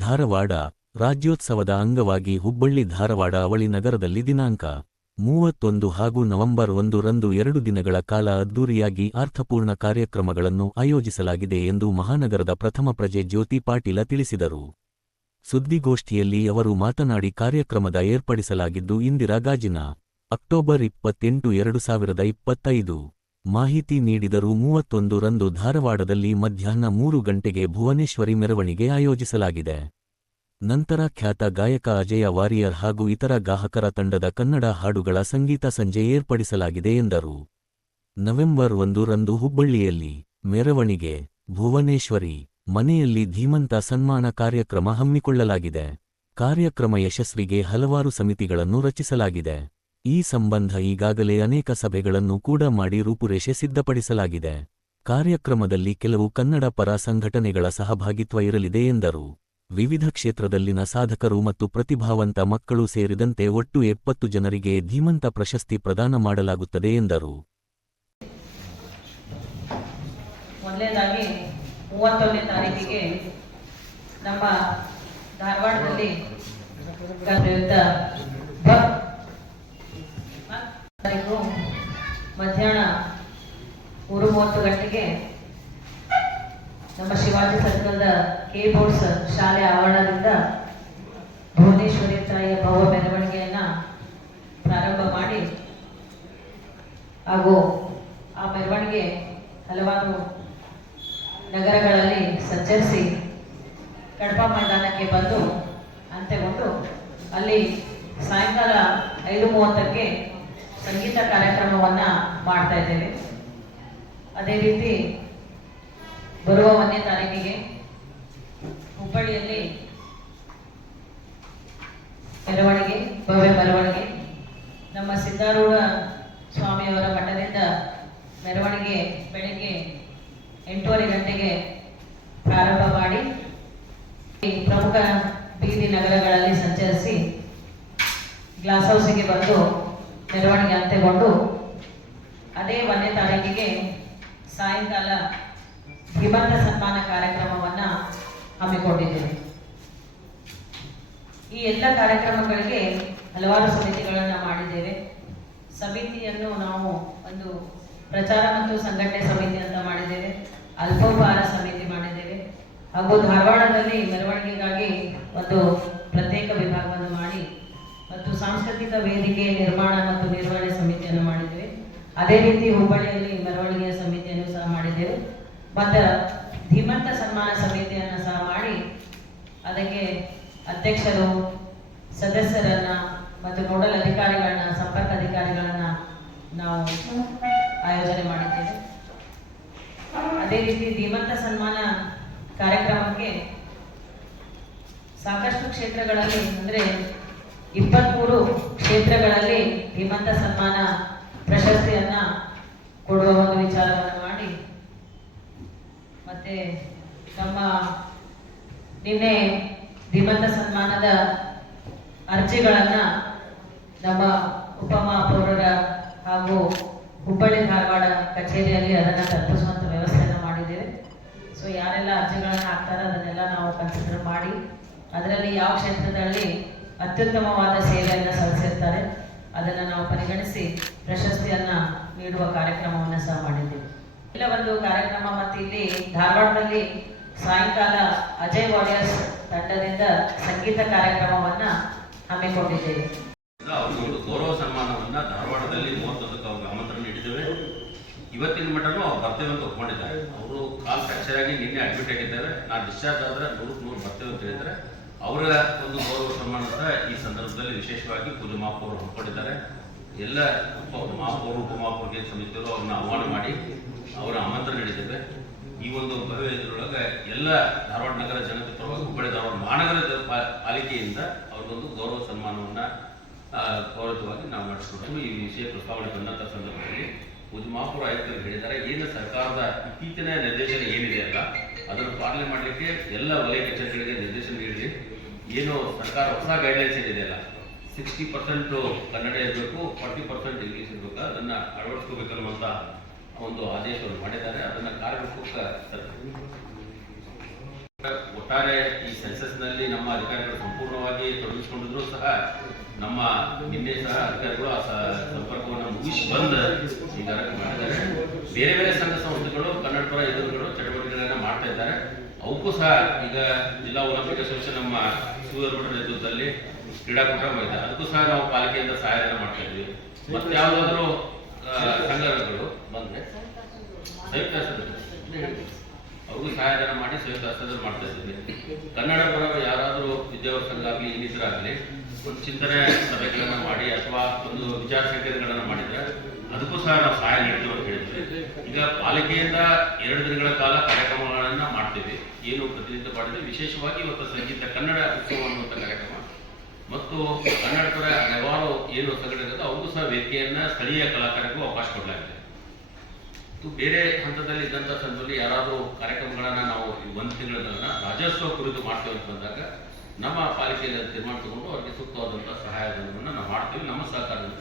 ಧಾರವಾಡ ರಾಜ್ಯೋತ್ಸವದ ಅಂಗವಾಗಿ ಹುಬ್ಬಳ್ಳಿ ಧಾರವಾಡ ಅವಳಿ ನಗರದಲ್ಲಿ ದಿನಾಂಕ ಮೂವತ್ತೊಂದು ಹಾಗೂ ನವೆಂಬರ್ ಒಂದು ರಂದು ಎರಡು ದಿನಗಳ ಕಾಲ ಅದ್ದೂರಿಯಾಗಿ ಅರ್ಥಪೂರ್ಣ ಕಾರ್ಯಕ್ರಮಗಳನ್ನು ಆಯೋಜಿಸಲಾಗಿದೆ ಎಂದು ಮಹಾನಗರದ ಪ್ರಥಮ ಪ್ರಜೆ ಜ್ಯೋತಿ ಪಾಟೀಲ ತಿಳಿಸಿದರು. ಸುದ್ದಿಗೋಷ್ಠಿಯಲ್ಲಿ ಅವರು ಮಾತನಾಡಿ ಕಾರ್ಯಕ್ರಮದ ಏರ್ಪಡಿಸಲಾಗಿದ್ದು ಇಂದಿರಾ ಗಾಜಿನ ಅಕ್ಟೋಬರ್ ಇಪ್ಪತ್ತೆಂಟು ಎರಡು ಸಾವಿರದ ಇಪ್ಪತ್ತೈದು ಮಾಹಿತಿ ನೀಡಿದರು ಮೂವತ್ತೊಂದು ರಂದು ಧಾರವಾಡದಲ್ಲಿ ಮಧ್ಯಾಹ್ನ ಮೂರು ಗಂಟೆಗೆ ಭುವನೇಶ್ವರಿ ಮೆರವಣಿಗೆ ಆಯೋಜಿಸಲಾಗಿದೆ. ನಂತರ ಖ್ಯಾತ ಗಾಯಕ ಅಜಯ ವಾರಿಯರ್ ಹಾಗೂ ಇತರ ಗಾಹಕರ ತಂಡದ ಕನ್ನಡ ಹಾಡುಗಳ ಸಂಗೀತ ಸಂಜೆ ಏರ್ಪಡಿಸಲಾಗಿದೆ ಎಂದರು. ನವೆಂಬರ್ ಒಂದು ರಂದು ಹುಬ್ಬಳ್ಳಿಯಲ್ಲಿ ಮೆರವಣಿಗೆ, ಭುವನೇಶ್ವರಿ ಮನೆಯಲ್ಲಿ ಧೀಮಂತ ಸನ್ಮಾನ ಕಾರ್ಯಕ್ರಮ ಹಮ್ಮಿಕೊಳ್ಳಲಾಗಿದೆ. ಕಾರ್ಯಕ್ರಮ ಯಶಸ್ವಿಗೆ ಹಲವಾರು ಸಮಿತಿಗಳನ್ನು ರಚಿಸಲಾಗಿದೆ. ಈ ಸಂಬಂಧ ಈಗಾಗಲೇ ಅನೇಕ ಸಭೆಗಳನ್ನು ಕೂಡ ಮಾಡಿ ರೂಪುರೇಷೆ ಸಿದ್ಧಪಡಿಸಲಾಗಿದೆ. ಕಾರ್ಯಕ್ರಮದಲ್ಲಿ ಕೆಲವು ಕನ್ನಡ ಪರ ಸಂಘಟನೆಗಳ ಸಹಭಾಗಿತ್ವ ಇರಲಿದೆ ಎಂದರು. ವಿವಿಧ ಕ್ಷೇತ್ರದಲ್ಲಿನ ಸಾಧಕರು ಮತ್ತು ಪ್ರತಿಭಾವಂತ ಮಕ್ಕಳು ಸೇರಿದಂತೆ ಒಟ್ಟು ಎಪ್ಪತ್ತು ಜನರಿಗೆ ಧೀಮಂತ ಪ್ರಶಸ್ತಿ ಪ್ರದಾನ ಮಾಡಲಾಗುತ್ತದೆ ಎಂದರು. ನಮ್ಮ ಧಾರವಾಡದಲ್ಲಿ ಮಧ್ಯಾಹ್ನ ಮೂರು ಮೂವತ್ತು ಗಂಟೆಗೆ ನಮ್ಮ ಶಿವಾಜಿ ಸರ್ಕಲ್ದ ಕೆ ಬೋರ್ಡ್ಸ್ ಶಾಲೆ ಆವರಣದಿಂದ ಭುವನೇಶ್ವರಿ ತಾಯಿಯ ಭವ್ಯ ಮೆರವಣಿಗೆಯನ್ನ ಪ್ರಾರಂಭ ಮಾಡಿ ಹಾಗೂ ಆ ಮೆರವಣಿಗೆ ಹಲವಾರು ನಗರಗಳಲ್ಲಿ ಸಂಚರಿಸಿ ಕಡಪ ಮೈದಾನಕ್ಕೆ ಬಂದು ಅಂತ್ಯಗೊಂಡು ಅಲ್ಲಿ ಸಾಯಂಕಾಲ ಐದು ಮೂವತ್ತಕ್ಕೆ ಸಂಗೀತ ಕಾರ್ಯಕ್ರಮವನ್ನು ಮಾಡ್ತಾ ಇದ್ದೇವೆ. ಅದೇ ರೀತಿ ಬರುವ ಒಂದನೇ ತಾರೀಕಿಗೆ ಹುಬ್ಬಳ್ಳಿಯಲ್ಲಿ ಮೆರವಣಿಗೆ, ಭವ್ಯ ಮೆರವಣಿಗೆ. ನಮ್ಮ ಸಿದ್ಧಾರೂಢ ಸ್ವಾಮಿಯವರ ಮಠದಿಂದ ಮೆರವಣಿಗೆ ಬೆಳಿಗ್ಗೆ ಎಂಟೂವರೆ ಗಂಟೆಗೆ ಪ್ರಾರಂಭ ಮಾಡಿ, ಪ್ರಮುಖ ಬೀದಿ ನಗರಗಳಲ್ಲಿ ಸಂಚರಿಸಿ ಗ್ಲಾಸ್ ಹೌಸಿಗೆ ಬಂದು ಮೆರವಣಿಗೆ ಅಂತ್ಯಗೊಂಡು ಅದೇ ಒಂದನೇ ತಾರೀಕಿಗೆ ಸಾಯಂಕಾಲ ವಿಭಾಗ ಸನ್ಮಾನ ಕಾರ್ಯಕ್ರಮವನ್ನು ಹಮ್ಮಿಕೊಂಡಿದ್ದೇವೆ. ಈ ಎಲ್ಲ ಕಾರ್ಯಕ್ರಮಗಳಿಗೆ ಹಲವಾರು ಸಮಿತಿಗಳನ್ನು ಮಾಡಿದ್ದೇವೆ. ಸಮಿತಿಯನ್ನು ನಾವು ಒಂದು ಪ್ರಚಾರ ಮತ್ತು ಸಂಘಟನೆ ಸಮಿತಿ ಅಂತ ಮಾಡಿದ್ದೇವೆ. ಅಲ್ಪೋಪಹಾರ ಸಮಿತಿ ಮಾಡಿದ್ದೇವೆ. ಹಾಗೂ ಧಾರವಾಡದಲ್ಲಿ ಮೆರವಣಿಗೆಗಾಗಿ ಒಂದು ಸಾಂಸ್ಕೃತಿಕ ವೇದಿಕೆ ನಿರ್ಮಾಣ ಮತ್ತು ನಿರ್ವಹಣೆ ಸಮಿತಿಯನ್ನು ಮಾಡಿದ್ದೇವೆ. ಅದೇ ರೀತಿ ಹುಬ್ಬಳ್ಳಿಯಲ್ಲಿ ಮೆರವಣಿಗೆಯ ಸಮಿತಿಯನ್ನು ಸಹ ಮಾಡಿದ್ದೇವೆ. ಮತ್ತು ಧೀಮಂತ ಸನ್ಮಾನ ಸಮಿತಿಯನ್ನು ಸಹ ಮಾಡಿ ಅದಕ್ಕೆ ಅಧ್ಯಕ್ಷರು, ಸದಸ್ಯರನ್ನ ಮತ್ತು ನೋಡಲ್ ಅಧಿಕಾರಿಗಳನ್ನ, ಸಂಪರ್ಕ ಅಧಿಕಾರಿಗಳನ್ನ ನಾವು ಆಯೋಜನೆ ಮಾಡಿದ್ದೇವೆ. ಅದೇ ರೀತಿ ಧೀಮಂತ ಸನ್ಮಾನ ಕಾರ್ಯಕ್ರಮಕ್ಕೆ ಸಾಕಷ್ಟು ಕ್ಷೇತ್ರಗಳಲ್ಲಿ ಅಂದರೆ ಇಪ್ಪತ್ತ್ಮೂರು ಕ್ಷೇತ್ರಗಳಲ್ಲಿ ಧೀಮಂತ ಸನ್ಮಾನ ಪ್ರಶಸ್ತಿಯನ್ನ ಕೊಡುವ ಒಂದು ವಿಚಾರವನ್ನು ಮಾಡಿ, ಮತ್ತೆ ತಮ್ಮ ನಿನ್ನೆ ಧೀಮಂತ ಸನ್ಮಾನದ ಅರ್ಜಿಗಳನ್ನ ನಮ್ಮ ಉಪಮಹಾಪೌರರ ಹಾಗೂ ಹುಬ್ಬಳ್ಳಿ ಧಾರವಾಡ ಕಚೇರಿಯಲ್ಲಿ ಅದನ್ನು ತಲುಪಿಸುವಂಥ ವ್ಯವಸ್ಥೆಯನ್ನು ಮಾಡಿದ್ದೇವೆ. ಸೊ ಯಾರೆಲ್ಲ ಅರ್ಜಿಗಳನ್ನು ಹಾಕ್ತಾರೋ ಅದನ್ನೆಲ್ಲ ನಾವು ಕನ್ಸಿಡರ್ ಮಾಡಿ, ಅದರಲ್ಲಿ ಯಾವ ಕ್ಷೇತ್ರದಲ್ಲಿ ಅತ್ಯುತ್ತಮವಾದ ಸೇವೆಯನ್ನು ಸಲ್ಲಿಸಿರ್ತಾರೆ. ಅದನ್ನು ನಾವು ಪರಿಗಣಿಸಿ ಪ್ರಶಸ್ತಿಯನ್ನ ನೀಡುವ ಕಾರ್ಯಕ್ರಮವನ್ನು ಸಹ ಮಾಡಿದ್ದೇವೆ. ಇಲ್ಲ, ಒಂದು ಕಾರ್ಯಕ್ರಮ ಮತ್ತು ಇಲ್ಲಿ ಧಾರವಾಡದಲ್ಲಿ ಸಾಯಂಕಾಲ ಅಜಯ್ ವಾರಿಯರ್ಸ್ ತಂಡದಿಂದ ಸಂಗೀತ ಕಾರ್ಯಕ್ರಮವನ್ನ ಹಮ್ಮಿಕೊಂಡಿದ್ದೇವೆ. ಗೌರವ ಸನ್ಮಾನವನ್ನ ಧಾರವಾಡದಲ್ಲಿ ಮೂವತ್ತೊಂದಕ್ಕೆ ಅವ್ರಿಗೆ ಆಮಂತ್ರಣ ನೀಡಿದ್ದೇವೆ. ಇವತ್ತಿನ ಮಟ್ಟನೂ ಅವ್ರು ಬರ್ತೇವೆ ಅಂತ ಒಪ್ಕೊಂಡಿದ್ದಾರೆ. ಅವರು ಕಾಲ್ ಫ್ರಾಕ್ಚರ್ ಆಗಿ ನಿನ್ನೆ ಅಡ್ಮಿಟ್ ಆಗಿದ್ದಾರೆ. ನಾನು ಡಿಸ್ಚಾರ್ಜ್ ಆದ್ರೆ ನೂರಕ್ಕೆ ನೂರು ಬರ್ತೇವೆ ಅಂತ ಹೇಳಿದ್ರೆ ಅವರ ಒಂದು ಗೌರವ ಸನ್ಮಾನ ಸಹ ಈ ಸಂದರ್ಭದಲ್ಲಿ ವಿಶೇಷವಾಗಿ ಪೂಜೆ ಮಹಾಪೌರು ಹಮ್ಮಿಕೊಂಡಿದ್ದಾರೆ. ಎಲ್ಲ ಉಪ ಮಹಾಪೌರು, ಉಪಮಹಾಪೌರಿಗೆ ಸಮಿತಿಯವರು ಅವ್ರನ್ನ ಆಹ್ವಾನ ಮಾಡಿ ಅವರ ಆಮಂತ್ರಣ ನೀಡಿದ್ದೇವೆ. ಈ ಒಂದು ಭವ್ಯ ಇದರೊಳಗೆ ಎಲ್ಲ ಧಾರವಾಡ ನಗರ ಜನತೆ ಪರವಾಗಿ ಹುಬ್ಬಳ್ಳಿ, ಧಾರವಾಡ ಮಹಾನಗರ ಪಾಲಿಕೆಯಿಂದ ಅವ್ರಿಗೊಂದು ಗೌರವ ಸನ್ಮಾನವನ್ನು ಗೌರವವಾಗಿ ನಾವು ನಡೆಸಿಕೊಡ್ತೀವಿ. ಈ ವಿಷಯ ಪ್ರಸ್ತಾವನೆ ಬಂದಂಥ ಸಂದರ್ಭದಲ್ಲಿ ಪೂಜೆ ಮಹಾಪುರ ಆಯುಕ್ತರು ಹೇಳಿದ್ದಾರೆ. ಏನು ಸರ್ಕಾರದ ಇತ್ತೀಚಿನ ನಿರ್ದೇಶನ ಏನಿದೆ ಅಲ್ಲ ಅದನ್ನು ಪಾಲನೆ ಮಾಡಲಿಕ್ಕೆ ಎಲ್ಲ ವಲಯ ಕಚೇರಿಗಳಿಗೆ ನಿರ್ದೇಶನ ನೀಡಿ. ಏನು ಸರ್ಕಾರ ಹೊಸ ಗೈಡ್ಲೈನ್ಸ್ ಏನಿದೆ ಅಲ್ಲ ಸಿಕ್ಸ್ಟಿ ಪರ್ಸೆಂಟ್ ಕನ್ನಡ ಇರಬೇಕು ಫಾರ್ಟಿ ಪರ್ಸೆಂಟ್ ಇಂಗ್ಲೀಷ್ ಇರಬೇಕು, ಅದನ್ನು ಅಳವಡಿಸ್ಕೋಬೇಕನ್ನುವಂಥ ಒಂದು ಆದೇಶವನ್ನು ಮಾಡಿದ್ದಾರೆ. ಅದನ್ನು ಕಾರ್ಯರೂಪಕ್ಕೆ ಒಟ್ಟಾರೆ ಈ ಸೆನ್ಸಸ್ನಲ್ಲಿ ನಮ್ಮ ಅಧಿಕಾರಿಗಳು ಸಂಪೂರ್ಣವಾಗಿ ತೊಡಗಿಸಿಕೊಂಡಿದ್ರು ಸಹ, ನಮ್ಮ ನಿನ್ನೆ ಸಹ ಅಧಿಕಾರಿಗಳು ಆ ಸಂಪರ್ಕವನ್ನು ಮುಗಿಸಿ ಬಂದು ಈಗ ಮಾಡಿದ್ದಾರೆ. ಬೇರೆ ಬೇರೆ ಸಂಘ ಸಂಸ್ಥೆಗಳು, ಕನ್ನಡಪರ ಎದುರುಗಳು ಚಟುವಟಿಕೆಗಳನ್ನ ಮಾಡ್ತಾ ಇದ್ದಾರೆ ಅವಕ್ಕೂ ಸಹ ಈಗ ಜಿಲ್ಲಾ ಒಲಿಂಪಿಕ್ ಅಸೋಸಿಯೇಷನ್ ನಮ್ಮ ಸೂರ್ಯ ನೇತೃತ್ವದಲ್ಲಿ ಕ್ರೀಡಾಕೂಟ ಮಾಡಿದೆ ಅದಕ್ಕೂ ಸಹ ನಾವು ಪಾಲಿಕೆಯಿಂದ ಸಹಾಯಧನ ಮಾಡ್ತಾ ಇದ್ವಿ ಮತ್ತೆ ಯಾವುದಾದ್ರೂ ಸಂಘಗಳು ಬಂದ್ರೆ ಸಂಯುಕ್ತ ಅವ್ರಿಗೂ ಸಹಾಯಧನ ಮಾಡಿ ಸಂಯುಕ್ತ ಹಸ್ತದಲ್ಲಿ ಮಾಡ್ತಾ ಇದ್ದೀವಿ. ಕನ್ನಡ ಪರ ಯಾರಾದರೂ ವಿದ್ಯಾವರ್ ಸಂಘ ಆಗಲಿ, ಇನ್ನಿತರ ಆಗಲಿ, ಒಂದು ಚಿಂತನೆ ಸಭೆಗಳನ್ನು ಮಾಡಿ ಅಥವಾ ಒಂದು ವಿಚಾರ ಸಂಕೇತಗಳನ್ನು ಮಾಡಿದ್ರೆ ಅದಕ್ಕೂ ಸಹ ನಾವು ಸಹಾಯ ನೀಡ್ತೀವಿ ಅಂತ ಹೇಳಿದ್ವಿ. ಈಗ ಪಾಲಿಕೆಯಿಂದ ಎರಡು ದಿನಗಳ ಕಾಲ ಕಾರ್ಯಕ್ರಮಗಳನ್ನ ಮಾಡ್ತೇವೆ. ಏನು ಪ್ರತಿನಿತ್ಯ ಮಾಡಿದ್ವಿ ವಿಶೇಷವಾಗಿ ಇವತ್ತು ಸಂಗೀತ ಕನ್ನಡ ಉತ್ಸವ ಅನ್ನುವಂಥ ಕಾರ್ಯಕ್ರಮ. ಮತ್ತು ಕನ್ನಡಪರ ಹಲವಾರು ಏನು ಸಂಘಟನೆ ಅವರು ಸಹ ವೇದಿಕೆಯನ್ನ ಸ್ಥಳೀಯ ಕಲಾಕಾರರಿಗೂ ಅವಕಾಶ ಕೊಡಲಾಗಿದೆ. ಬೇರೆ ಹಂತದಲ್ಲಿ ಇದ್ದಂಥ ಸಂದರ್ಭದಲ್ಲಿ ಯಾರಾದರೂ ಕಾರ್ಯಕ್ರಮಗಳನ್ನ ನಾವು ಒಂದು ತಿಂಗಳನ್ನ ರಾಜ್ಯೋತ್ಸವ ಕುರಿತು ಮಾಡ್ತೇವೆ ಅಂತ ಬಂದಾಗ ನಮ್ಮ ಪಾಲಿಕೆಯಲ್ಲಿ ತೀರ್ಮಾನ ತಗೊಂಡು ಅವರಿಗೆ ಸೂಕ್ತವಾದಂಥ ಸಹಾಯಧನವನ್ನು ನಾವು ಮಾಡ್ತೀವಿ. ನಮ್ಮ ಸಹಕಾರದಿಂದ